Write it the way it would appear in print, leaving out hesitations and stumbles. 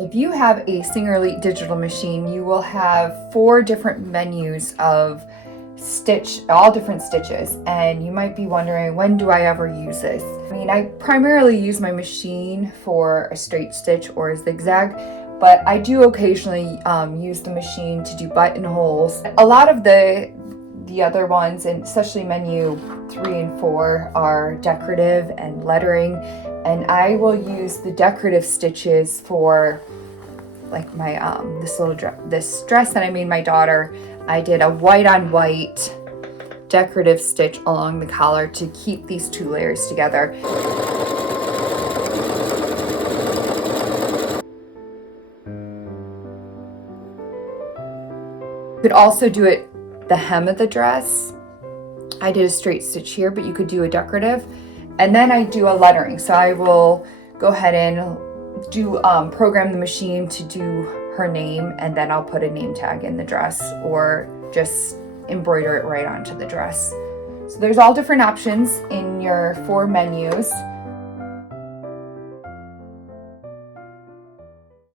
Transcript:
If you have a Singer Elite digital machine, you will have 4 different menus of all different stitches, and you might be wondering, when do I ever use this? I mean, I primarily use my machine for a straight stitch or a zigzag, but I do occasionally use the machine to do buttonholes. A lot of the other ones, and especially menu 3 and 4, are decorative and lettering, and I will use the decorative stitches for like my this dress that I made my daughter. I did a white on white decorative stitch along the collar to keep these 2 layers together. You could also do it the hem of the dress. I did a straight stitch here, but you could do a decorative. And then I do a lettering. So I will go ahead and do program the machine to do her name, and then I'll put a name tag in the dress or just embroider it right onto the dress. So there's all different options in your 4 menus.